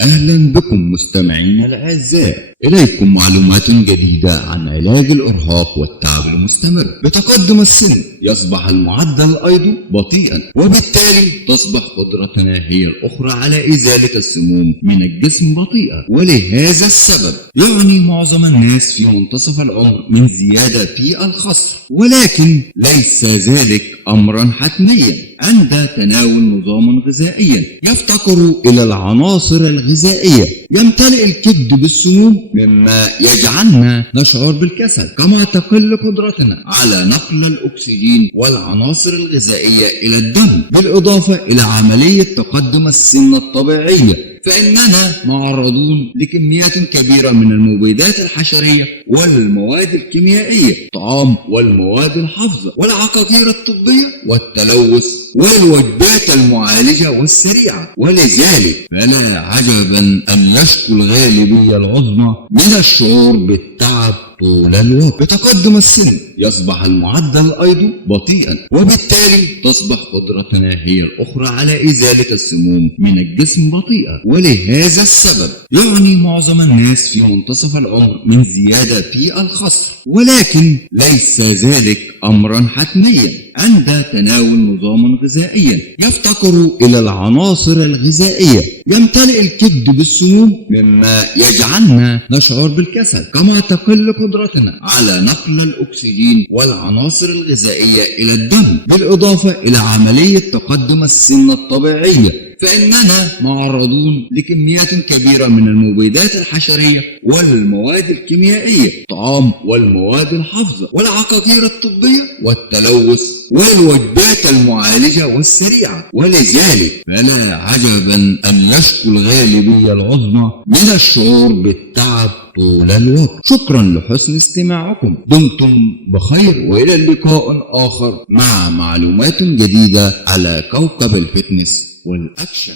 أهلا بكم مستمعينا الأعزاء، إليكم معلومات جديدة عن علاج الإرهاق والتعب المستمر. بتقدم السن يصبح المعدل أيضا بطيئا، وبالتالي تصبح قدرتنا هي الأخرى على إزالة السموم من الجسم بطيئة. ولهذا السبب يعاني معظم الناس في منتصف العمر من زيادة في الخصر، ولكن ليس ذلك أمرا حتميا عند تناول نظام غذائيا يفتقر إلى العناصر الغذائية. يمتلئ الكبد بالسموم مما يجعلنا نشعر بالكسل، كما تقل قدرتنا على نقل الأكسجين والعناصر الغذائية إلى الدم، بالإضافة إلى عملية تقدم السن الطبيعية. فإننا معرضون لكميات كبيرة من المبيدات الحشرية والمواد الكيميائية، الطعام والمواد الحافظة والعقاقير الطبية والتلوث والوجبات المعالجة والسريعة. ولذلك فلا عجبا أن يشكو الغالبية العظمى من الشعور بالتعب طول الوقت. بتقدم السن يصبح المعدل أيضا بطيئا، وبالتالي تصبح قدرتنا هي الأخرى على إزالة السموم من الجسم بطيئة. ولهذا السبب يعاني معظم الناس في منتصف العمر من زيادة في الخصر، ولكن ليس ذلك أمرا حتميا عند تناول نظام غذائيا يفتقر إلى العناصر الغذائية. يمتلئ الكبد بالسموم مما يجعلنا نشعر بالكسل، كما تقل قدرتنا على نقل الأكسجين والعناصر الغذائية إلى الدم، بالإضافة إلى عملية تقدم السن الطبيعية. فإننا معرضون لكميات كبيرة من المبيدات الحشرية والمواد الكيميائية، الطعام والمواد الحافظة والعقاقير الطبية والتلوث والوجبات المعالجة والسريعة. ولذلك فلا عجبا أن يشكو الغالبية العظمى من الشعور بالتعب طول الوقت. شكرا لحسن استماعكم، دمتم بخير، وإلى اللقاء آخر مع معلومات جديدة على كوكب الفتنس والأكشن.